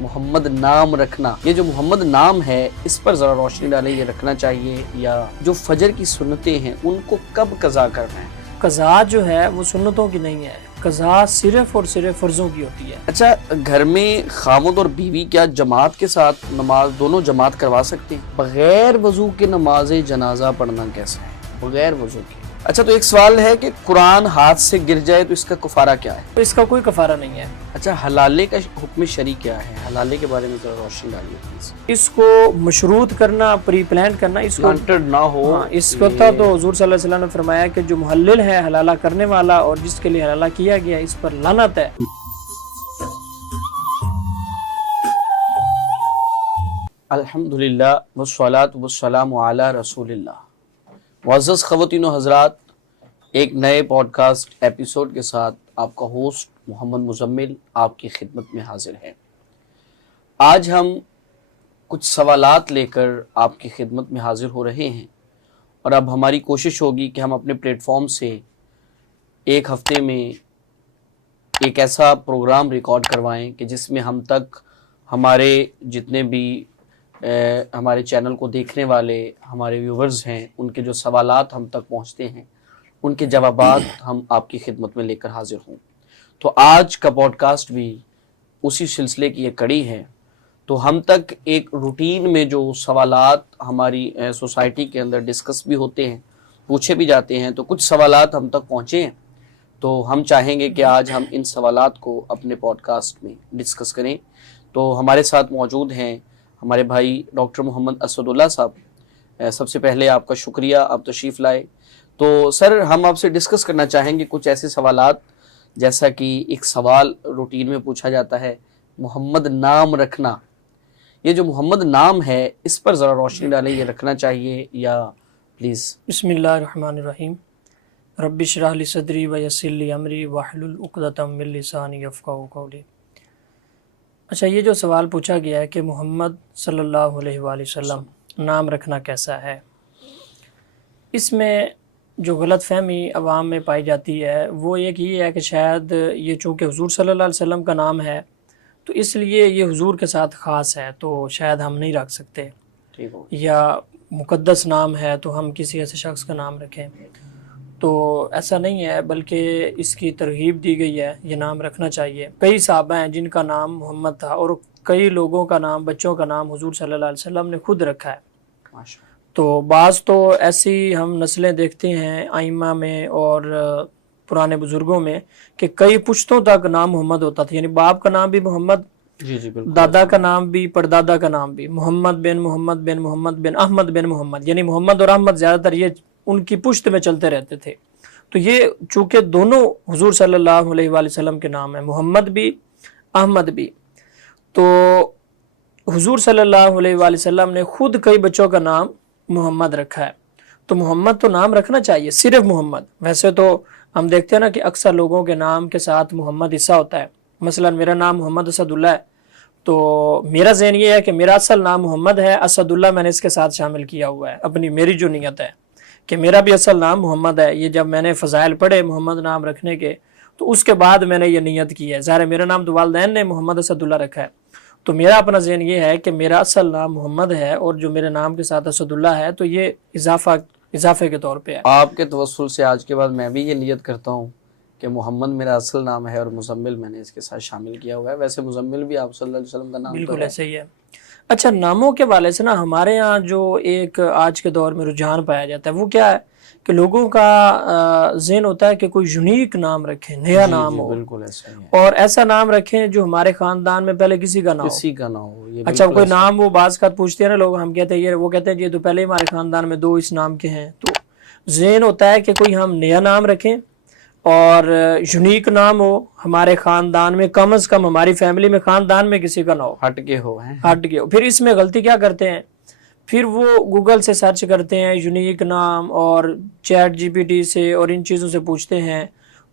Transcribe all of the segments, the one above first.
محمد نام رکھنا، یہ جو محمد نام ہے اس پر ذرا روشنی ڈالیں، یہ رکھنا چاہیے یا جو فجر کی سنتیں ہیں ان کو کب قضا کرنا ہے؟ قضا جو ہے وہ سنتوں کی نہیں ہے، قضا صرف اور صرف فرضوں کی ہوتی ہے۔ اچھا، گھر میں خامد اور بیوی کیا جماعت کے ساتھ نماز دونوں جماعت کروا سکتے ہیں؟ بغیر وضو کے نماز جنازہ پڑھنا کیسا ہے؟ بغیر وضو کے۔ اچھا، تو ایک سوال ہے کہ قرآن ہاتھ سے گر جائے تو اس کا کفارہ کیا ہے؟ تو اس کا کوئی کفارہ نہیں ہے۔ اچھا، حلالے کا حکم شرعی کیا ہے؟ حلالے کے بارے میں ذرا روشنی ڈالیے پلیز۔ اس کو مشروط کرنا، پری پلان کرنا، اس کو وانٹڈ نہ ہو۔ اس کو تو حضور صلی اللہ علیہ وسلم نے فرمایا کہ جو محلل ہے، حلالہ کرنے والا، اور جس کے لیے حلالہ کیا گیا اس پر لعنت ہے۔ الحمدللہ والصلاة والسلام علی رسول اللہ۔ معزز خواتین و حضرات، ایک نئے پوڈ کاسٹ ایپیسوڈ کے ساتھ آپ کا ہوسٹ محمد مزمل آپ کی خدمت میں حاضر ہے۔ آج ہم کچھ سوالات لے کر آپ کی خدمت میں حاضر ہو رہے ہیں، اور اب ہماری کوشش ہوگی کہ ہم اپنے پلیٹ فارم سے ایک ہفتے میں ایک ایسا پروگرام ریکارڈ کروائیں کہ جس میں ہم تک ہمارے جتنے بھی ہمارے چینل کو دیکھنے والے ہمارے ویورز ہیں، ان کے جو سوالات ہم تک پہنچتے ہیں ان کے جوابات ہم آپ کی خدمت میں لے کر حاضر ہوں۔ تو آج کا پوڈ کاسٹ بھی اسی سلسلے کی ایک کڑی ہے۔ تو ہم تک ایک روٹین میں جو سوالات ہماری سوسائٹی کے اندر ڈسکس بھی ہوتے ہیں، پوچھے بھی جاتے ہیں، تو کچھ سوالات ہم تک پہنچے ہیں، تو ہم چاہیں گے کہ آج ہم ان سوالات کو اپنے پوڈ کاسٹ میں ڈسکس کریں۔ تو ہمارے ساتھ موجود ہیں ہمارے بھائی ڈاکٹر محمد اسد اللہ صاحب۔ سب سے پہلے آپ کا شکریہ، آپ تشریف لائے۔ تو سر، ہم آپ سے ڈسکس کرنا چاہیں گے کچھ ایسے سوالات، جیسا کہ ایک سوال روٹین میں پوچھا جاتا ہے، محمد نام رکھنا، یہ جو محمد نام ہے اس پر ذرا روشنی ڈالیں، یہ رکھنا چاہیے یا پلیز؟ بسم اللہ الرحمن الرحیم۔ رب اشرح لی صدری ویسر لی امری واحلل عقدۃ من لسانی یفقہوا قولی۔ اچھا، یہ جو سوال پوچھا گیا ہے کہ محمد صلی اللہ علیہ وآلہ وسلم نام رکھنا کیسا ہے، اس میں جو غلط فہمی عوام میں پائی جاتی ہے وہ ایک یہ ہے کہ شاید یہ چونکہ حضور صلی اللہ علیہ وسلم کا نام ہے تو اس لیے یہ حضور کے ساتھ خاص ہے، تو شاید ہم نہیں رکھ سکتے، یا مقدس نام ہے تو ہم کسی ایسے شخص کا نام رکھیں۔ تو ایسا نہیں ہے، بلکہ اس کی ترغیب دی گئی ہے، یہ نام رکھنا چاہیے۔ کئی صحابہ ہیں جن کا نام محمد تھا، اور کئی لوگوں کا نام، بچوں کا نام حضور صلی اللہ علیہ وسلم نے خود رکھا ہے۔ تو بعض تو ایسی ہم نسلیں دیکھتے ہیں ائمہ میں اور پرانے بزرگوں میں کہ کئی پشتوں تک نام محمد ہوتا تھا، یعنی باپ کا نام بھی محمد، دادا کا نام بھی، پردادا کا نام بھی، محمد بن محمد بن محمد بن احمد بن محمد، یعنی محمد اور احمد زیادہ تر یہ ان کی پشت میں چلتے رہتے تھے۔ تو یہ چونکہ دونوں حضور صلی اللہ علیہ وآلہ وسلم کے نام ہیں، محمد بھی احمد بھی، تو حضور صلی اللہ علیہ وآلہ وسلم نے خود کئی بچوں کا نام محمد رکھا ہے، تو محمد تو نام رکھنا چاہیے، صرف محمد۔ ویسے تو ہم دیکھتے ہیں نا کہ اکثر لوگوں کے نام کے ساتھ محمد حصہ ہوتا ہے، مثلا میرا نام محمد اسد اللہ ہے تو میرا ذہن یہ ہے کہ میرا اصل نام محمد ہے، اسد اللہ میں نے اس کے ساتھ شامل کیا ہوا ہے، اپنی میری جو نیت ہے کہ میرا بھی اصل نام محمد ہے۔ یہ جب میں نے فضائل پڑھے محمد نام رکھنے کے تو اس کے بعد میں نے یہ نیت کی ہے، ظاہر ہے میرا نام تو والدین نے محمد اسد اللہ رکھا ہے، تو میرا اپنا ذہن یہ ہے کہ میرا اصل نام محمد ہے اور جو میرے نام کے ساتھ اسد اللہ ہے تو یہ اضافے کے طور پہ ہے۔ آپ کے توسل سے آج کے بعد میں بھی یہ نیت کرتا ہوں کہ محمد میرا اصل نام ہے اور مزمل میں نے اس کے ساتھ شامل کیا ہوا ہے۔ ویسے مزمل بھی آپ صلی اللہ علیہ وسلم کا نام بالکل ایسے ہی ہے۔ اچھا، ناموں کے والے سے نا ہمارے یہاں جو ایک آج کے دور میں رجحان پایا جاتا ہے وہ کیا ہے کہ لوگوں کا ذہن ہوتا ہے کہ کوئی یونیک نام رکھیں، نیا نام ہو، بالکل ایسا ہی ہے، اور ایسا نام رکھیں جو ہمارے خاندان میں پہلے کسی کا نہ ہو، کسی کا نہ ہو۔ یہ اچھا، کوئی نام وہ بعض کا پوچھتے ہیں نا لوگ، ہم کہتے ہیں یہ، وہ کہتے ہیں یہ تو پہلے ہی ہمارے خاندان میں 2 اس نام کے ہیں، تو ذہن ہوتا ہے کہ کوئی ہم نیا نام رکھیں اور یونیک نام ہو ہمارے خاندان میں، کم از کم ہماری فیملی میں، خاندان میں کسی کا نہ ہو، ہٹ کے ہو۔ پھر اس میں غلطی کیا کرتے ہیں، پھر وہ گوگل سے سرچ کرتے ہیں یونیک نام اور چیٹ جی پی ٹی سے اور ان چیزوں سے پوچھتے ہیں،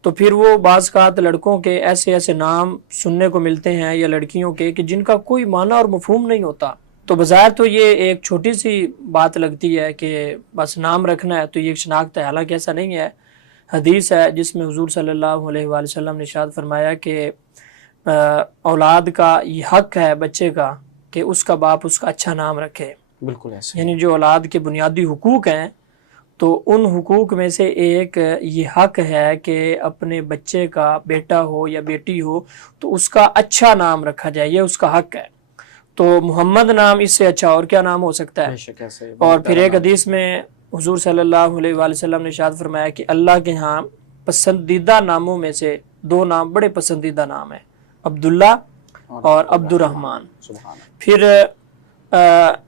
تو پھر وہ بعض اوقات لڑکوں کے ایسے نام سننے کو ملتے ہیں یا لڑکیوں کے کہ جن کا کوئی معنی اور مفہوم نہیں ہوتا۔ تو بظاہر تو یہ ایک چھوٹی سی بات لگتی ہے کہ بس نام رکھنا ہے تو یہ ایک شناخت ہے، حالانکہ ایسا نہیں ہے۔ حدیث ہے جس میں حضور صلی اللہ علیہ وآلہ وسلم نے ارشاد فرمایا کہ اولاد کا یہ حق ہے بچے کا کہ اس کا باپ اس کا اچھا نام رکھے. بالکل ایسے یعنی جو اولاد کے بنیادی حقوق ہیں تو ان حقوق میں سے ایک یہ حق ہے کہ اپنے بچے کا بیٹا ہو یا بیٹی ہو تو اس کا اچھا نام رکھا جائے، یہ اس کا حق ہے. تو محمد نام اس سے اچھا اور کیا نام ہو سکتا ہے. اور پھر ایک حدیث میں حضور صلی اللہ علیہ وآلہ وسلم نے ارشاد فرمایا کہ اللہ کے ہاں پسندیدہ ناموں میں سے 2 نام بڑے پسندیدہ نام ہیں، عبداللہ اور عبد الرحمن. پھر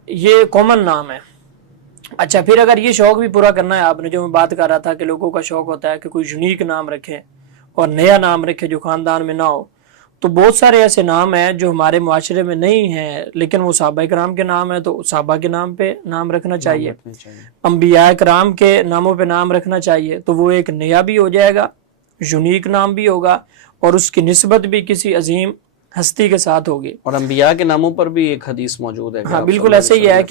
یہ کامن نام ہے. اچھا، پھر اگر یہ شوق بھی پورا کرنا ہے آپ نے، جو میں بات کر رہا تھا کہ لوگوں کا شوق ہوتا ہے کہ کوئی یونیک نام رکھے اور نیا نام رکھے جو خاندان میں نہ ہو، تو بہت سارے ایسے نام ہیں جو ہمارے معاشرے میں نہیں ہیں لیکن وہ صحابہ کرام کے نام ہے، تو صحابہ کے نام پہ نام رکھنا چاہیے. انبیاء کرام کے ناموں پہ نام رکھنا چاہیے، تو وہ ایک نیا بھی ہو جائے گا، یونیک نام بھی ہوگا اور اس کی نسبت بھی کسی عظیم ہستی کے ساتھ ہوگی. اور انبیاء کے ناموں پر بھی ایک حدیث موجود ہے. ہاں بالکل ایسے ہی ہے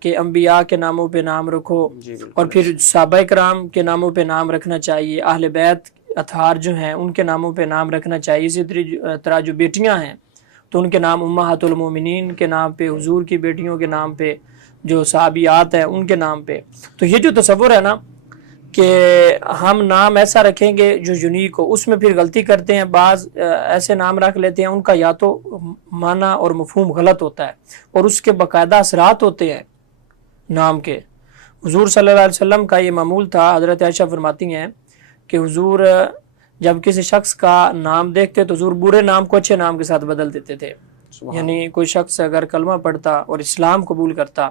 کہ انبیاء کے ناموں پہ نام رکھو. اور پھر صحابہ کرام کے ناموں پہ نام رکھنا چاہیے، اہل بیت اطہار جو ہیں ان کے ناموں پہ نام رکھنا چاہیے. اسی طرح جو بیٹیاں ہیں تو ان کے نام امہات المومنین کے نام پہ، حضور کی بیٹیوں کے نام پہ، جو صحابیات ہیں ان کے نام پہ. تو یہ جو تصور ہے نا کہ ہم نام ایسا رکھیں گے جو یونیک ہو، اس میں پھر غلطی کرتے ہیں. بعض ایسے نام رکھ لیتے ہیں ان کا یا تو معنی اور مفہوم غلط ہوتا ہے اور اس کے باقاعدہ اثرات ہوتے ہیں نام کے. حضور صلی اللہ علیہ وسلم کا یہ معمول تھا. حضرت عائشہ فرماتی ہیں کہ حضور جب کسی شخص کا نام دیکھتے تو حضور برے نام کو اچھے نام کے ساتھ بدل دیتے تھے. یعنی کوئی شخص اگر کلمہ پڑھتا اور اسلام قبول کرتا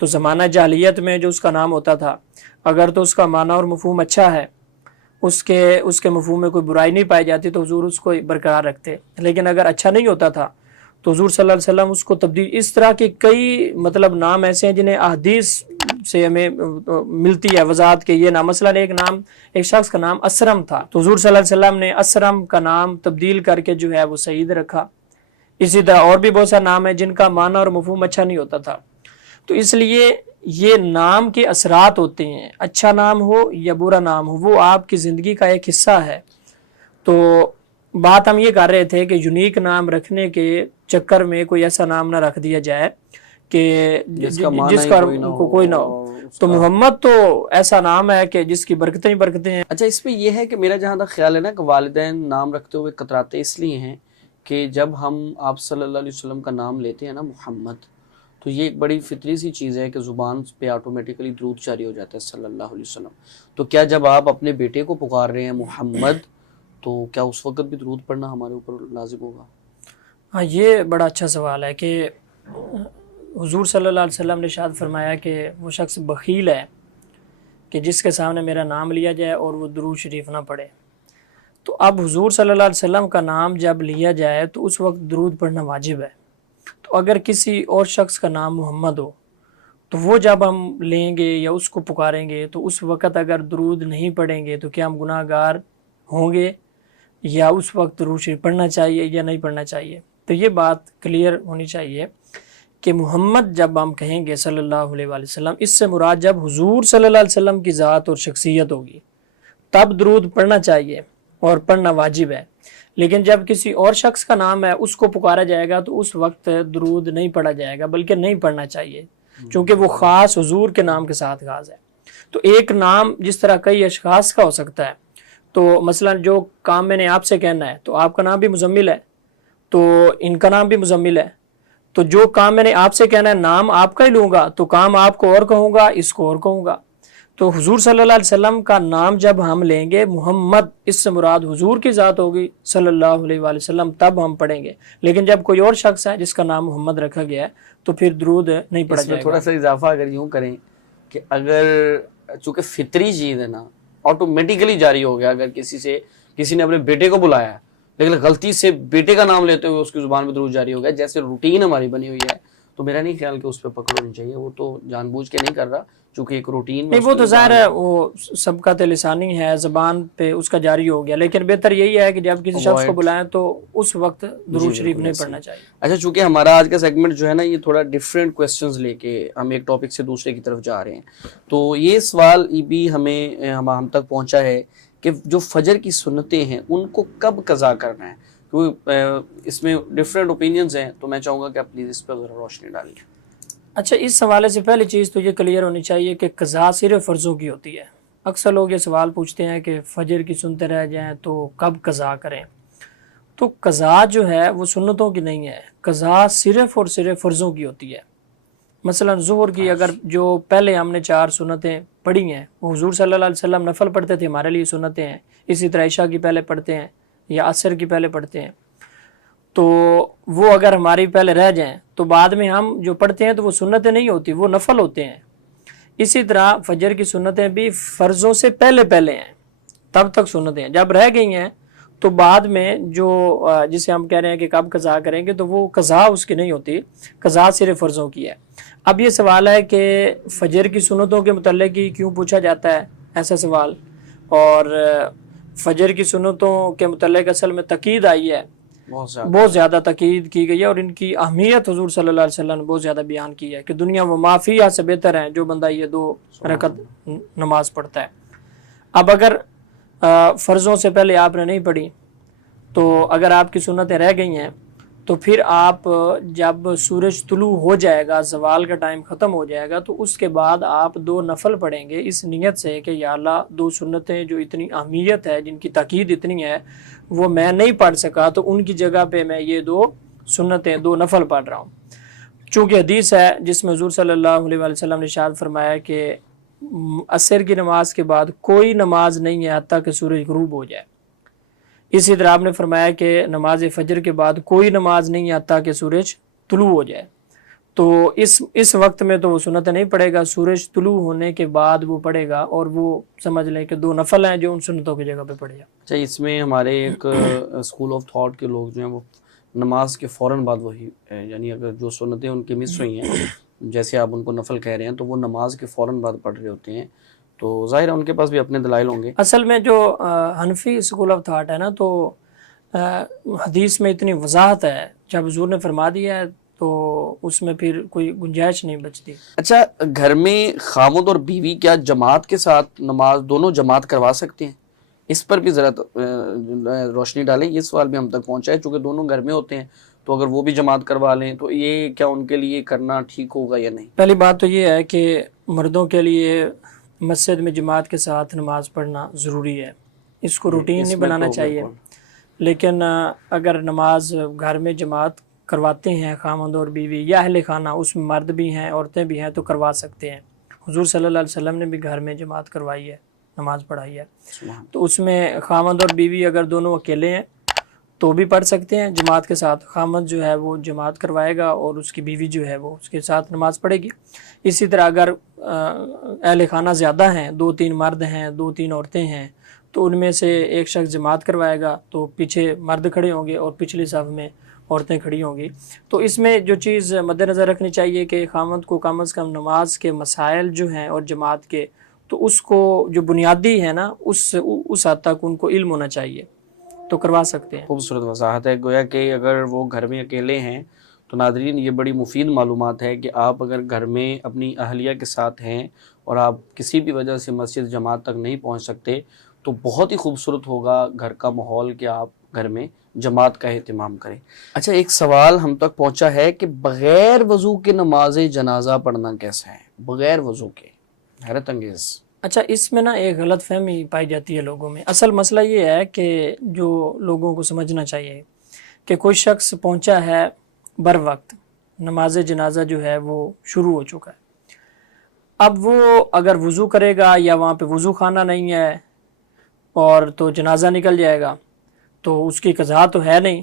تو زمانہ جاہلیت میں جو اس کا نام ہوتا تھا، اگر تو اس کا معنی اور مفہوم اچھا ہے، اس کے مفہوم میں کوئی برائی نہیں پائی جاتی تو حضور اس کو برقرار رکھتے. لیکن اگر اچھا نہیں ہوتا تھا تو حضور صلی اللہ علیہ وسلم اس کو تبدیل. اس طرح کے کئی نام ایسے ہیں جنہیں احادیث سے ہمیں ملتی ہے وضاحت کے یہ نام. مثلا ایک شخص کا نام اسرم تھا تو حضور صلی اللہ علیہ وسلم نے اسرم کا نام تبدیل کر کے جو ہے وہ سعید رکھا. اسی طرح اور بھی بہت سارے نام ہیں جن کا معنی اور مفہوم اچھا نہیں ہوتا تھا. تو اس لیے یہ نام کے اثرات ہوتے ہیں، اچھا نام ہو یا برا نام ہو وہ آپ کی زندگی کا ایک حصہ ہے. تو بات ہم یہ کر رہے تھے کہ یونیک نام رکھنے کے چکر میں کوئی ایسا نام نہ رکھ دیا جائے کہ جس کا کوئی نہ ہو. تو محمد تو ایسا نام ہے کہ جس کی برکتیں ہی برکتیں ہیں. اچھا، اس میں یہ ہے کہ میرا جہاں تک خیال ہے نا کہ والدین نام رکھتے ہوئے کتراتے اس لیے ہیں کہ جب ہم آپ صلی اللہ علیہ وسلم کا نام لیتے ہیں نا محمد، تو یہ ایک بڑی فطری سی چیز ہے کہ زبان پہ آٹومیٹیکلی درود جاری ہو جاتا ہے صلی اللہ علیہ وسلم. تو کیا جب آپ اپنے بیٹے کو پکار رہے ہیں محمد تو کیا اس وقت بھی درود پڑھنا ہمارے اوپر لازم ہوگا؟ ہاں، یہ بڑا اچھا سوال ہے کہ حضور صلی اللہ علیہ وسلم نے ارشاد فرمایا کہ وہ شخص بخیل ہے کہ جس کے سامنے میرا نام لیا جائے اور وہ درود شریف نہ پڑھے. تو اب حضور صلی اللہ علیہ وسلم کا نام جب لیا جائے تو اس وقت درود پڑھنا واجب ہے. تو اگر کسی اور شخص کا نام محمد ہو تو وہ جب ہم لیں گے یا اس کو پکاریں گے تو اس وقت اگر درود نہیں پڑھیں گے تو کیا ہم گناہ گار ہوں گے، یا اس وقت درود شریف پڑھنا چاہیے یا نہیں پڑھنا چاہیے؟ تو یہ بات کلیئر ہونی چاہیے کہ محمد جب ہم کہیں گے صلی اللہ علیہ وآلہ وسلم، اس سے مراد جب حضور صلی اللہ علیہ وسلم کی ذات اور شخصیت ہوگی تب درود پڑھنا چاہیے اور پڑھنا واجب ہے. لیکن جب کسی اور شخص کا نام ہے اس کو پکارا جائے گا تو اس وقت درود نہیں پڑھا جائے گا بلکہ نہیں پڑھنا چاہیے، چونکہ وہ خاص حضور کے نام کے ساتھ خاص ہے. تو ایک نام جس طرح کئی اشخاص کا ہو سکتا ہے، تو مثلا جو کام میں نے آپ سے کہنا ہے تو آپ کا نام بھی مزمل ہے تو ان کا نام بھی مزمل ہے. تو جو کام میں نے آپ سے کہنا ہے نام آپ کا ہی لوں گا تو کام آپ کو اور کہوں گا، اس کو اور کہوں گا. تو حضور صلی اللہ علیہ وسلم کا نام جب ہم لیں گے محمد، اس سے مراد حضور کی ذات ہوگی صلی اللہ علیہ وآلہ وسلم، تب ہم پڑھیں گے. لیکن جب کوئی اور شخص ہے جس کا نام محمد رکھا گیا ہے تو پھر درود نہیں پڑھا جائے گا. تھوڑا سا اضافہ اگر یوں کریں کہ اگر چونکہ فطری چیز ہے نا آٹومیٹیکلی جاری ہو گیا، اگر کسی نے اپنے بیٹے کو بلایا لیکن غلطی سے بیٹے کا نام لیتے ہوئے اس کی زبان پہ درود جاری ہو گیا، جیسے روٹین ہماری بنی ہوئی ہے، تو میرا نہیں خیال کہ اس پہ پکڑ ہونی چاہیے. وہ تو جان بوجھ کے نہیں کر رہا چونکہ ایک روٹین نہیں، وہ تو ظاہر ہے وہ سبقت لسانی ہے، زبان پہ اس کا جاری ہو گیا. لیکن بہتر یہی ہے کہ جب کسی شخص کو بلائیں تو اس وقت درود شریف نہیں پڑھنا چاہیے. اچھا، چونکہ ہمارا آج کا سیگمنٹ جو ہے نا یہ تھوڑا ڈفرینٹ کوسچنز لے کے ہم ایک ٹاپک سے دوسرے کی طرف جا رہے ہیں، تو یہ سوال بھی ہم تک پہنچا ہے کہ جو فجر کی سنتیں ہیں ان کو کب قضا کرنا ہے. کیونکہ اس میں ڈفرینٹ اوپینینز ہیں، تو میں چاہوں گا کہ آپ پلیز اس پر ذرا روشنی ڈالیں۔ اچھا، اس حوالے سے پہلی چیز تو یہ کلیئر ہونی چاہیے کہ قضا صرف فرضوں کی ہوتی ہے۔ اکثر لوگ یہ سوال پوچھتے ہیں کہ فجر کی سنتے رہ جائیں تو کب قضا کریں؟ تو قضا جو ہے وہ سنتوں کی نہیں ہے، قضا صرف اور صرف فرضوں کی ہوتی ہے۔ مثلا ظہر کی اگر جو پہلے ہم نے 4 سنتیں پڑھی ہیں وہ حضور صلی اللہ علیہ وسلم نفل پڑھتے تھے، ہمارے لیے سنتیں ہیں۔ اسی طرح عشاء کی پہلے پڑھتے ہیں یا عصر کی پہلے پڑھتے ہیں، تو وہ اگر ہماری پہلے رہ جائیں تو بعد میں ہم جو پڑھتے ہیں تو وہ سنتیں نہیں ہوتی، وہ نفل ہوتے ہیں۔ اسی طرح فجر کی سنتیں بھی فرضوں سے پہلے ہیں، تب تک سنتیں ہیں۔ جب رہ گئی ہیں تو بعد میں جو جسے ہم کہہ رہے ہیں کہ کب قضا کریں گے، تو وہ قضا اس کی نہیں ہوتی، قضا صرف فرضوں کی ہے۔ اب یہ سوال ہے کہ فجر کی سنتوں کے متعلق ہی کیوں پوچھا جاتا ہے ایسا سوال، اور فجر کی سنتوں کے متعلق اصل میں تاکید آئی ہے، بہت زیادہ تاکید کی گئی ہے، اور ان کی اہمیت حضور صلی اللہ علیہ وسلم نے بہت زیادہ بیان کی ہے کہ دنیا و ما فیہا سے بہتر ہے جو بندہ یہ 2 رکعت نماز پڑھتا ہے۔ اب اگر فرضوں سے پہلے آپ نے نہیں پڑھی تو اگر آپ کی سنتیں رہ گئی ہیں تو پھر آپ جب سورج طلوع ہو جائے گا، زوال کا ٹائم ختم ہو جائے گا، تو اس کے بعد آپ 2 نفل پڑھیں گے اس نیت سے کہ یا اللہ 2 سنتیں جو اتنی اہمیت ہے، جن کی تاکید اتنی ہے، وہ میں نہیں پڑھ سکا، تو ان کی جگہ پہ میں یہ 2 سنتیں 2 نفل پڑھ رہا ہوں۔ چونکہ حدیث ہے جس میں حضور صلی اللہ علیہ وسلم نے ارشاد فرمایا کہ عصر کی نماز کے بعد کوئی نماز نہیں ہے حتیٰ کہ سورج غروب ہو جائے۔ اسی طرح آپ نے فرمایا کہ نماز فجر کے بعد کوئی نماز نہیں ہے حتیٰ کہ سورج طلوع ہو جائے۔ تو اس وقت میں تو وہ سنت نہیں پڑھے گا، سورج طلوع ہونے کے بعد وہ پڑھے گا، اور وہ سمجھ لیں کہ 2 نفل ہیں جو ان سنتوں کی جگہ پہ پڑھے گا۔ اچھا، اس میں ہمارے ایک اسکول آف تھاٹ کے لوگ جو ہیں وہ نماز کے فوراً بعد وہی یعنی اگر جو سنتیں ان کی مس ہوئی ہیں، جیسے آپ ان کو نفل کہہ رہے ہیں، تو وہ نماز کے فوراً بعد پڑھ رہے ہوتے ہیں، تو ظاہر ہے ان کے پاس بھی اپنے دلائل ہوں گے۔ اصل میں جو حنفی اسکول آف تھاٹ ہے نا، تو حدیث میں اتنی وضاحت ہے، جب حضور نے فرما دیا ہے تو اس میں پھر کوئی گنجائش نہیں بچتی۔ اچھا، گھر میں خامد اور بیوی کیا جماعت کے ساتھ نماز دونوں جماعت کروا سکتے ہیں؟ اس پر بھی ذرا روشنی ڈالیں، یہ سوال بھی ہم تک پہنچا ہے، چونکہ دونوں گھر میں ہوتے ہیں تو اگر وہ بھی جماعت کروا لیں تو یہ کیا ان کے لیے کرنا ٹھیک ہوگا یا نہیں؟ پہلی بات تو یہ ہے کہ مردوں کے لیے مسجد میں جماعت کے ساتھ نماز پڑھنا ضروری ہے، اس کو روٹین نہیں بنانا چاہیے، لیکن اگر نماز گھر میں جماعت کرواتے ہیں خامند اور بیوی یا اہل خانہ، اس میں مرد بھی ہیں عورتیں بھی ہیں، تو کروا سکتے ہیں۔ حضور صلی اللہ علیہ وسلم نے بھی گھر میں جماعت کروائی ہے، نماز پڑھائی ہے، تو اس میں خامند اور بیوی اگر دونوں اکیلے ہیں تو بھی پڑھ سکتے ہیں جماعت کے ساتھ۔ خامند جو ہے وہ جماعت کروائے گا اور اس کی بیوی جو ہے وہ اس کے ساتھ نماز پڑھے گی۔ اسی طرح اگر اہل خانہ زیادہ ہیں، 2-3 مرد ہیں، 2-3 عورتیں ہیں، تو ان میں سے ایک شخص جماعت کروائے گا، تو پیچھے مرد کھڑے ہوں گے اور پچھلی صف میں عورتیں کھڑی ہوں گی۔ تو اس میں جو چیز مد نظر رکھنی چاہیے کہ خامند کو کم از کم نماز کے مسائل جو ہیں اور جماعت کے، تو اس کو جو بنیادی ہے نا اس حد تک ان کو علم ہونا چاہیے، تو کروا سکتے ہیں۔ خوبصورت وضاحت ہے، گویا کہ اگر وہ گھر میں اکیلے ہیں تو ناظرین یہ بڑی مفید معلومات ہے کہ آپ اگر گھر میں اپنی اہلیہ کے ساتھ ہیں اور آپ کسی بھی وجہ سے مسجد جماعت تک نہیں پہنچ سکتے تو بہت ہی خوبصورت ہوگا گھر کا ماحول کہ آپ گھر میں جماعت کا اہتمام کریں۔ اچھا، ایک سوال ہم تک پہنچا ہے کہ بغیر وضو کے نماز جنازہ پڑھنا کیسا ہے؟ بغیر وضو کے، حیرت انگیز۔ اچھا، اس میں نا ایک غلط فہمی پائی جاتی ہے لوگوں میں۔ اصل مسئلہ یہ ہے کہ جو لوگوں کو سمجھنا چاہیے کہ کوئی شخص پہنچا ہے بر وقت، نماز جنازہ جو ہے وہ شروع ہو چکا ہے، اب وہ اگر وضو کرے گا یا وہاں پہ وضو خانہ نہیں ہے اور تو جنازہ نکل جائے گا تو اس کی قضا تو ہے نہیں،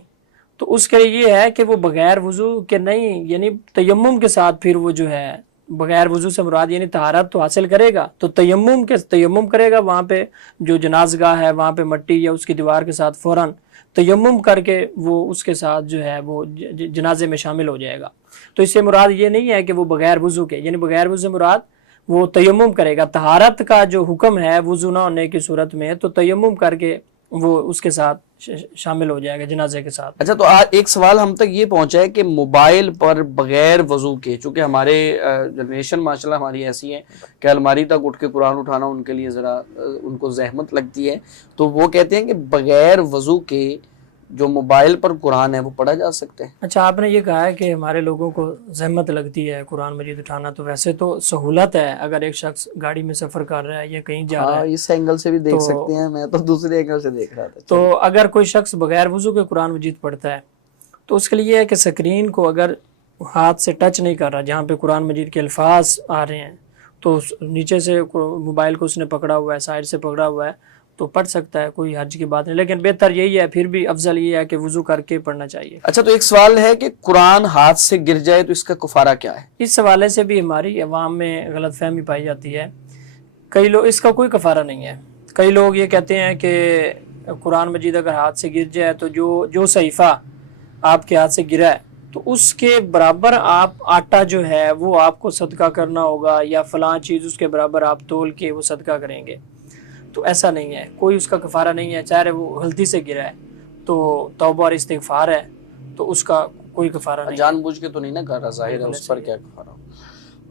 تو اس کے لیے یہ ہے کہ وہ بغیر وضو کے نہیں، یعنی تیمم کے ساتھ پھر وہ جو ہے بغیر وضو سے مراد یعنی طہارت تو حاصل کرے گا، تو تیمم کرے گا، وہاں پہ جو جنازگاہ ہے وہاں پہ مٹی یا اس کی دیوار کے ساتھ فوراً تیمم کر کے وہ اس کے ساتھ جو ہے وہ جنازے میں شامل ہو جائے گا۔ تو اس سے مراد یہ نہیں ہے کہ وہ بغیر وضو کے، یعنی بغیر وضو مراد وہ تیمم کرے گا، طہارت کا جو حکم ہے وضو نہ ہونے کی صورت میں تو تیمم کر کے وہ اس کے ساتھ شامل ہو جائے گا جنازے کے ساتھ۔ اچھا، تو آج ایک سوال ہم تک یہ پہنچا ہے کہ موبائل پر بغیر وضو کے، چونکہ ہمارے جنریشن ماشاءاللہ ہماری ایسی ہے کہ الماری تک اٹھ کے قرآن اٹھانا ان کے لیے ذرا ان کو زحمت لگتی ہے، تو وہ کہتے ہیں کہ بغیر وضو کے جو موبائل پر قرآن ہے وہ پڑھا جا سکتے ہیں؟ اچھا، آپ نے یہ کہا ہے کہ ہمارے لوگوں کو زحمت لگتی ہے قرآن مجید اٹھانا، تو ویسے تو سہولت ہے اگر ایک شخص گاڑی میں سفر کر رہا ہے یا کہیں جا رہا ہے، اس اینگل سے بھی دیکھ سکتے ہیں، میں تو دوسرے اینگل سے دیکھ رہا تھا۔ تو اگر کوئی شخص بغیر وضو کے قرآن مجید پڑھتا ہے تو اس کے لیے یہ ہے کہ سکرین کو اگر ہاتھ سے ٹچ نہیں کر رہا جہاں پہ قرآن مجید کے الفاظ آ رہے ہیں، تو نیچے سے موبائل کو اس نے پکڑا ہوا ہے، سائڈ سے پکڑا ہوا ہے، تو پڑھ سکتا ہے، کوئی حرج کی بات نہیں، لیکن بہتر یہی ہے، پھر بھی افضل یہ ہے کہ وضو کر کے پڑھنا چاہیے۔ اچھا، تو ایک سوال ہے کہ قرآن ہاتھ سے گر جائے تو اس کا کفارہ کیا ہے؟ اس حوالے سے بھی ہماری عوام میں غلط فہمی پائی جاتی ہے۔ کئی لوگ، اس کا کوئی کفارہ نہیں ہے۔ کئی لوگ یہ کہتے ہیں کہ قرآن مجید اگر ہاتھ سے گر جائے تو جو صحیفہ آپ کے ہاتھ سے گرا ہے تو اس کے برابر آپ آٹا جو ہے وہ آپ کو صدقہ کرنا ہوگا، یا فلاں چیز اس کے برابر آپ تول کے وہ صدقہ کریں گے۔ تو ایسا نہیں ہے، کوئی اس کا کفارہ نہیں ہے، چاہے وہ غلطی سے گرا ہے تو توبہ اور استغفار ہے، تو اس کا کوئی کفارہ نہیں۔ جان بوجھ کے تو نہیں نہ کر رہا، ظاہر ہے اس پر کیا کفارہ ہو۔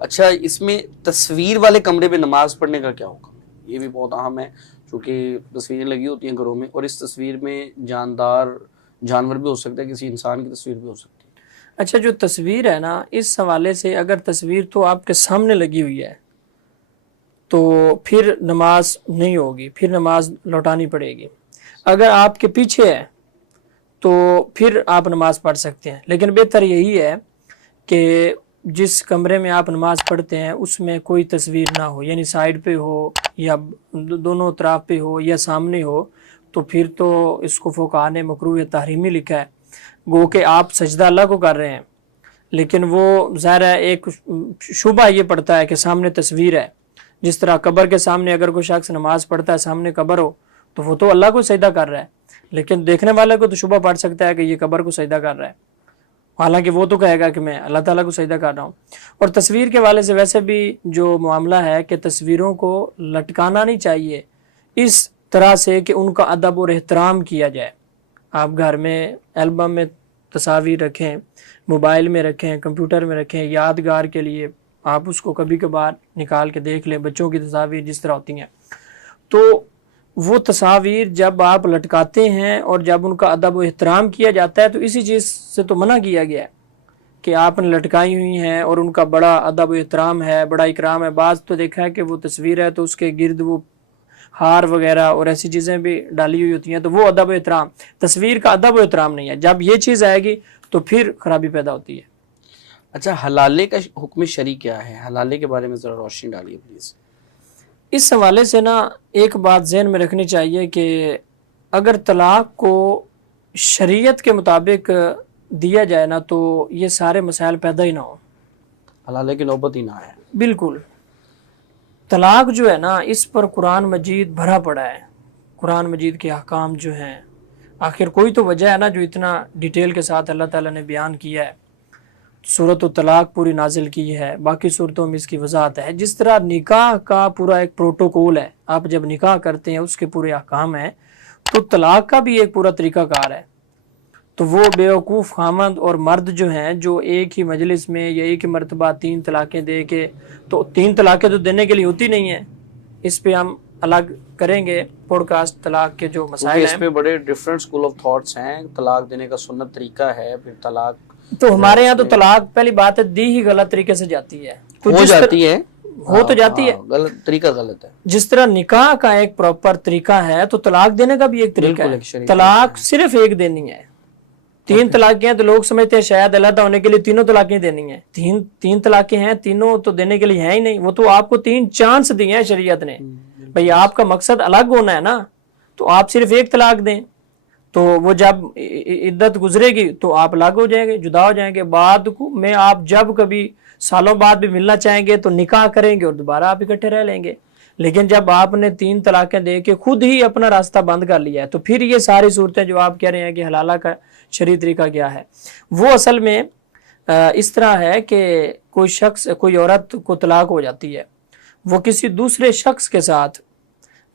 اچھا، اس میں تصویر والے کمرے میں نماز پڑھنے کا کیا حکم ہے؟ یہ بھی بہت اہم ہے، چونکہ تصویریں لگی ہوتی ہیں گھروں میں، اور اس تصویر میں جاندار جانور بھی ہو سکتا ہے، کسی انسان کی تصویر بھی ہو سکتی ہے۔ اچھا، جو تصویر ہے نا، اس حوالے سے اگر تصویر تو آپ کے سامنے لگی ہوئی ہے تو پھر نماز نہیں ہوگی، پھر نماز لوٹانی پڑے گی۔ اگر آپ کے پیچھے ہے تو پھر آپ نماز پڑھ سکتے ہیں، لیکن بہتر یہی ہے کہ جس کمرے میں آپ نماز پڑھتے ہیں اس میں کوئی تصویر نہ ہو، یعنی سائڈ پہ ہو یا دونوں اطراف پہ ہو یا سامنے ہو، تو پھر تو اس کو فقہاء نے مکروہ تحریمی لکھا ہے، گو کہ آپ سجدہ اللہ کو کر رہے ہیں، لیکن وہ ظاہر ہے ایک شبہ یہ پڑتا ہے کہ سامنے تصویر ہے۔ جس طرح قبر کے سامنے اگر کوئی شخص نماز پڑھتا ہے، سامنے قبر ہو، تو وہ تو اللہ کو سجدہ کر رہا ہے، لیکن دیکھنے والے کو تو شبہ پڑ سکتا ہے کہ یہ قبر کو سجدہ کر رہا ہے، حالانکہ وہ تو کہے گا کہ میں اللہ تعالیٰ کو سجدہ کر رہا ہوں۔ اور تصویر کے والے سے ویسے بھی جو معاملہ ہے کہ تصویروں کو لٹکانا نہیں چاہیے اس طرح سے کہ ان کا ادب اور احترام کیا جائے۔ آپ گھر میں البم میں تصاویر رکھیں، موبائل میں رکھیں، کمپیوٹر میں رکھیں، یادگار کے لیے آپ اس کو کبھی کبھار نکال کے دیکھ لیں، بچوں کی تصاویر جس طرح ہوتی ہیں، تو وہ تصاویر جب آپ لٹکاتے ہیں اور جب ان کا ادب و احترام کیا جاتا ہے تو اسی چیز سے تو منع کیا گیا ہے کہ آپ نے لٹکائی ہوئی ہیں اور ان کا بڑا ادب و احترام ہے، بڑا اکرام ہے۔ بعض تو دیکھا ہے کہ وہ تصویر ہے تو اس کے گرد وہ ہار وغیرہ اور ایسی چیزیں بھی ڈالی ہوئی ہوتی ہیں، تو وہ ادب و احترام، تصویر کا ادب و احترام نہیں ہے۔ جب یہ چیز آئے گی تو پھر خرابی پیدا ہوتی ہے۔ اچھا، حلالے کا حکم شرعی کیا ہے؟ حلالے کے بارے میں ذرا روشنی ڈالیے پلیز۔ اس حوالے سے نا ایک بات ذہن میں رکھنی چاہیے کہ اگر طلاق کو شریعت کے مطابق دیا جائے نا تو یہ سارے مسائل پیدا ہی نہ ہوں، حلالے کی نوبت ہی نہ آئے۔ بالکل۔ طلاق جو ہے نا اس پر قرآن مجید بھرا پڑا ہے، قرآن مجید کے احکام جو ہیں، آخر کوئی تو وجہ ہے نا جو اتنا ڈیٹیل کے ساتھ اللہ تعالیٰ نے بیان کیا ہے۔ سورۃ الطلاق پوری نازل کی ہے، باقی صورتوں میں اس کی وضاحت ہے۔ جس طرح نکاح کا پورا ایک پروٹوکول ہے، آپ جب نکاح کرتے ہیں اس کے پورے احکام ہیں، تو طلاق کا بھی ایک پورا طریقہ کار ہے۔ تو وہ بیوقوف خامند اور مرد جو ہیں جو ایک ہی مجلس میں یا ایک ہی مرتبہ 3 طلاقیں دے کے، تو 3 طلاقیں تو دینے کے لیے ہوتی نہیں ہیں، اس پہ ہم الگ کریں گے پوڈ کاسٹ طلاق کے جو مسائل ہیں، اس میں بڑے ڈیفرنٹ اسکول آف تھاٹس ہیں۔ طلاق دینے کا سنت طریقہ ہے، پھر طلاق تو ہمارے یہاں تو طلاق پہلی بات ہے دی ہی غلط طریقے سے جاتی ہے، ہو جاتی ہے، ہو تو جاتی ہے، غلط طریقہ غلط ہے۔ جس طرح نکاح کا ایک پراپر طریقہ ہے تو طلاق دینے کا بھی ایک طریقہ ہے۔ طلاق صرف ایک دینی ہے، 3 طلاقیں ہیں تو لوگ سمجھتے ہیں شاید علیحدہ ہونے کے لیے 3 طلاقیں دینی ہیں، 3 طلاقیں ہیں، تینوں تو دینے کے لیے ہیں ہی نہیں، وہ تو آپ کو 3 چانس دیے ہیں شریعت نے۔ بھئی آپ کا مقصد الگ ہونا ہے نا، تو آپ صرف 1 طلاق دیں، تو وہ جب عدت گزرے گی تو آپ الگ ہو جائیں گے، جدا ہو جائیں گے، بعد میں آپ جب کبھی سالوں بعد بھی ملنا چاہیں گے تو نکاح کریں گے اور دوبارہ آپ اکٹھے رہ لیں گے۔ لیکن جب آپ نے 3 طلاقیں دے کے خود ہی اپنا راستہ بند کر لیا ہے تو پھر یہ ساری صورتیں جو آپ کہہ رہے ہیں کہ حلالہ کا شرعی طریقہ کیا ہے، وہ اصل میں اس طرح ہے کہ کوئی شخص، کوئی عورت کو طلاق ہو جاتی ہے، وہ کسی دوسرے شخص کے ساتھ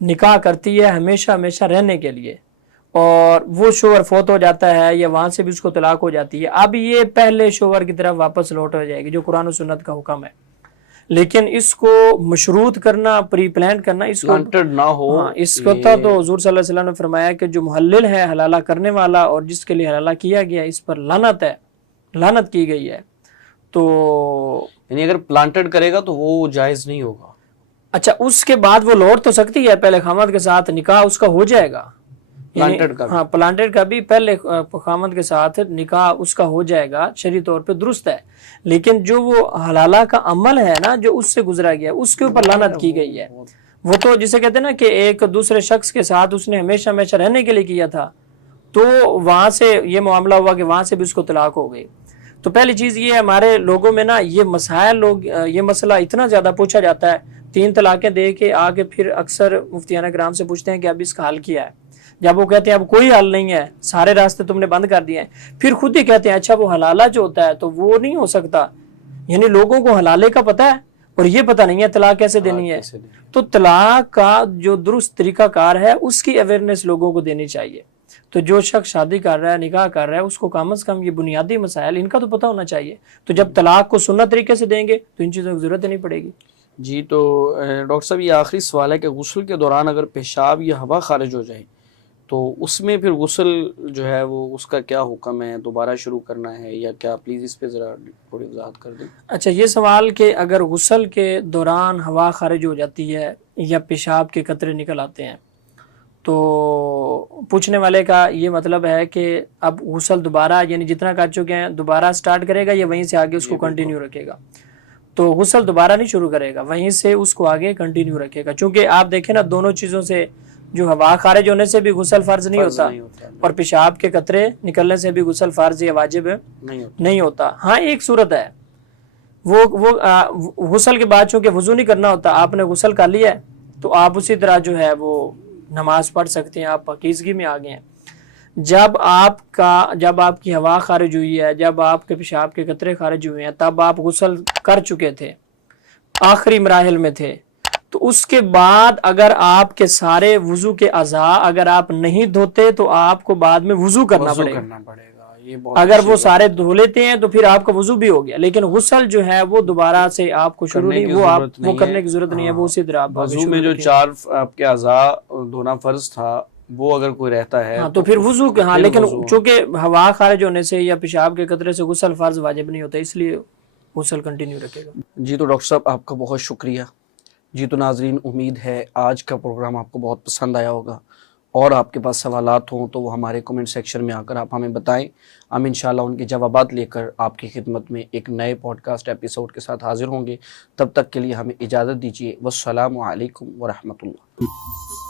نکاح کرتی ہے ہمیشہ ہمیشہ رہنے کے لیے، اور وہ شوہر فوت ہو جاتا ہے یا وہاں سے بھی اس کو طلاق ہو جاتی ہے، اب یہ پہلے شوہر کی طرف واپس لوٹ ہو جائے گی جو قرآن و سنت کا حکم ہے۔ لیکن اس کو مشروط کرنا، پری پلان کرنا، اس کو پلانٹڈ نہ ہو، اس کو تو حضور صلی اللہ علیہ وسلم نے فرمایا کہ جو محلل ہے، حلالہ کرنے والا، اور جس کے لیے حلالہ کیا گیا، اس پر لعنت ہے، لعنت کی گئی ہے. تو یعنی اگر پلانٹڈ کرے گا تو وہ جائز نہیں ہوگا. اچھا، اس کے بعد وہ لوٹ تو سکتی ہے، پہلے خامد کے ساتھ نکاح اس کا ہو جائے گا. پلانٹڈ کا ہاں، پلانٹڈ کا بھی پہلے خامد کے ساتھ نکاح اس کا ہو جائے گا، شرعی طور پہ درست ہے. لیکن جو وہ حلالہ کا عمل ہے نا، جو اس سے گزرا گیا، اس کے اوپر لعنت کی گئی ہے. وہ تو جسے کہتے ہیں نا کہ ایک دوسرے شخص کے ساتھ اس نے ہمیشہ ہمیشہ رہنے کے لیے کیا تھا، تو وہاں سے یہ معاملہ ہوا کہ وہاں سے بھی اس کو طلاق ہو گئی. تو پہلی چیز یہ ہے، ہمارے لوگوں میں نا یہ مسائل یہ مسئلہ اتنا زیادہ پوچھا جاتا ہے، 3 طلاقیں دے کے آگے پھر اکثر مفتیان کرام سے پوچھتے ہیں کہ اب اس کا حل کیا ہے. جب وہ کہتے ہیں اب کوئی حل نہیں ہے، سارے راستے تم نے بند کر دیے ہیں، پھر خود ہی کہتے ہیں اچھا وہ حلالہ جو ہوتا ہے تو وہ نہیں ہو سکتا. یعنی لوگوں کو حلالے کا پتہ ہے اور یہ پتہ نہیں ہے طلاق کیسے دینی ہے. تو طلاق کا جو درست طریقہ کار ہے اس کی اویئرنیس لوگوں کو دینی چاہیے. تو جو شخص شادی کر رہا ہے، نکاح کر رہا ہے، اس کو کم از کم یہ بنیادی مسائل ان کا تو پتہ ہونا چاہیے. تو جب طلاق کو سنت طریقے سے دیں گے تو ان چیزوں کی ضرورت نہیں پڑے گی. جی تو ڈاکٹر صاحب یہ آخری سوال ہے کہ غسل کے دوران اگر پیشاب یا ہوا خارج ہو جائے تو اس میں پھر غسل جو ہے وہ اس کا کیا حکم ہے؟ دوبارہ شروع کرنا ہے یا کیا؟ پلیز اس پہ ذرا تھوڑی وضاحت کر دیں. اچھا، یہ سوال کہ اگر غسل کے دوران ہوا خارج ہو جاتی ہے یا پیشاب کے قطرے نکل آتے ہیں تو پوچھنے والے کا یہ مطلب ہے کہ اب غسل دوبارہ یعنی جتنا کر چکے ہیں دوبارہ سٹارٹ کرے گا یا وہیں سے آگے اس کو کنٹینیو رکھے گا؟ تو غسل دوبارہ نہیں شروع کرے گا، وہیں سے اس کو آگے کنٹینیو رکھے گا. چونکہ آپ دیکھیں نا، دونوں چیزوں سے، جو ہوا خارج ہونے سے بھی غسل فرض نہیں ہوتا اور پیشاب کے قطرے نکلنے سے بھی غسل فرض یا واجب نہیں ہوتا. ہاں، ایک صورت ہے، وہ غسل کے بعد چونکہ وضو نہیں کرنا ہوتا، آپ نے غسل کر لیا ہے تو آپ اسی طرح جو ہے وہ نماز پڑھ سکتے ہیں، آپ پاکیزگی میں آ گئے ہیں. جب آپ کی ہوا خارج ہوئی ہے، جب آپ کے پیشاب کے قطرے خارج ہوئے ہیں، تب آپ غسل کر چکے تھے، آخری مراحل میں تھے. تو اس کے بعد اگر آپ کے سارے وضو کے اعضاء اگر آپ نہیں دھوتے تو آپ کو بعد میں وضو کرنا پڑے گا. اگر وہ سارے دھو لیتے ہیں تو پھر آپ کا وضو بھی ہو گیا، لیکن غسل جو ہے وہ دوبارہ سے آپ کو شروع نہیں، وہ کرنے کی ضرورت نہیں ہے. وہ اسی طرح وضو میں جو 4 آپ کے اعضاء دھونا فرض تھا وہ اگر کوئی رہتا ہے تو پھر وضو کے. ہاں، لیکن چونکہ ہوا خارج ہونے سے یا پیشاب کے قطرے سے غسل فرض واجب نہیں ہوتا، اس لیے غسل کنٹینیو رکھے گا. جی تو ڈاکٹر صاحب آپ کا بہت شکریہ. جی تو ناظرین، امید ہے آج کا پروگرام آپ کو بہت پسند آیا ہوگا، اور آپ کے پاس سوالات ہوں تو وہ ہمارے کمنٹ سیکشن میں آ کر آپ ہمیں بتائیں. ہم انشاءاللہ ان کے جوابات لے کر آپ کی خدمت میں ایک نئے پوڈ کاسٹ ایپیسوڈ کے ساتھ حاضر ہوں گے. تب تک کے لیے ہمیں اجازت دیجیے. والسلام علیکم ورحمۃ اللہ.